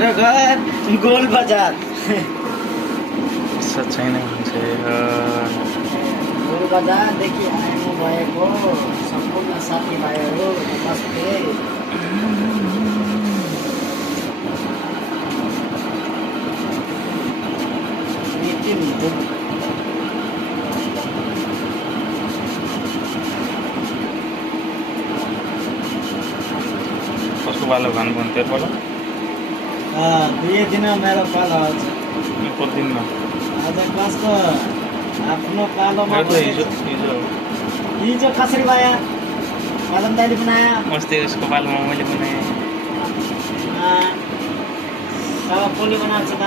मेरो घर गोल बजार। छैन गोल बजारदेखि आउनु भएको सम्पूर्ण साथीभाइहरू नमस्ते। कसको पालो खानु तेरो पालो? दुई दिन मेरो पालो आउँछ। दिनमा आज कसको आफ्नो पालोमा हिजो कसरी भयो? कदम दाइले बनायो। अस्ति उसको पालोमा मैले बनाएँ। अब कसले बनाएको छ त?